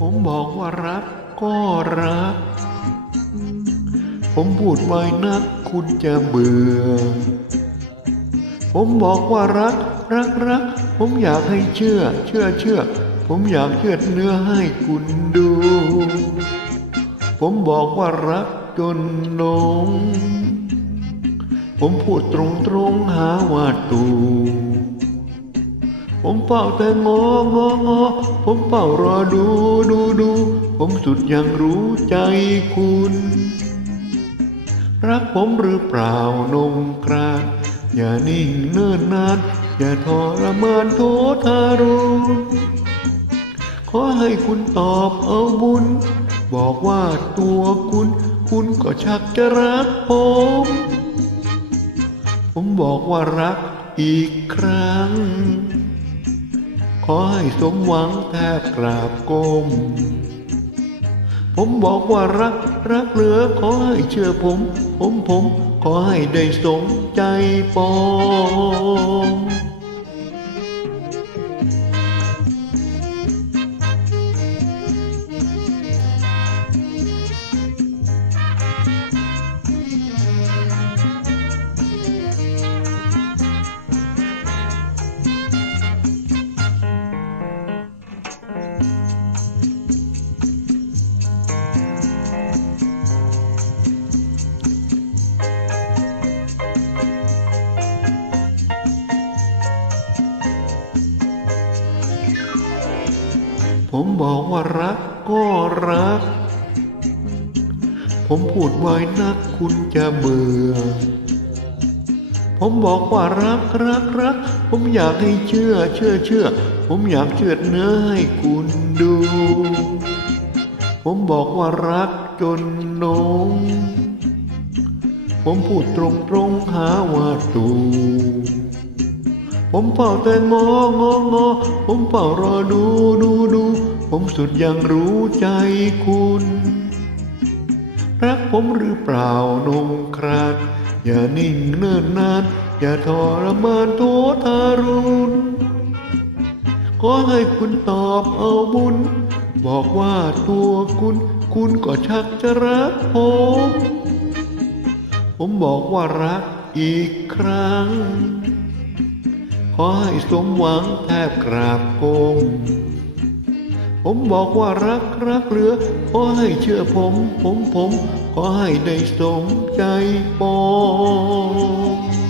ผมบอกว่ารักก็รัก ผมพูดไว้นักคุณจะเบื่อ ผมบอกว่ารัก รักรัก ผมอยากให้เชื่อ เชื่อเชื่อ ผมอยากเชื่อดเนื้อให้คุณดู ผมบอกว่ารักจนหลงผมพูดตรงตรงหาว่าตู ผมเป่าแต่งององอผมเป่ารอดูดูดู ผมสุดยังรู้ใจคุณ รักผมหรือเปล่านงกรานอย่านิ่งเนิ่นนาน อย่าทรมานโททารุณขอให้คุณตอบเอาบุญ บอกว่าตัวคุณ คุณก็ชักจะรักผม ผมบอกว่ารักอีกครั้ง ขอให้สมหวังแทบกราบก้ม ผมบอกว่ารักรักเหลือขอให้เชื่อผม ผมผม ขอให้ได้สมใจปอง ผมบอกว่ารักก็รัก ผมพูดไว้นักคุณจะเบื่อ ผมบอกว่ารักรักรัก ผมอยากให้เชื่อเชื่อเชื่อ ผมอยากเชื่อเนื้อให้คุณดู ผมบอกว่ารักจนหลงผมพูดตรงตรงหาว่าตู ผมเป่าแต่งององอผมเป่ารอดูดูดู ผมสุดยังรู้ใจคุณ รักผมหรือเปล่านงครานอย่านิ่งเนิ่นนาน อย่าทรมานโททารุณขอให้คุณตอบเอาบุญ บอกว่าตัวคุณ คุณก็ชักจะรักผม ผมบอกว่ารักอีกครั้ง ขอให้สมหวังแทบกราบกงผมบอกว่ารักรักเหลือ ขอให้เชื่อผม ผมผม ขอให้ได้สมใจปอง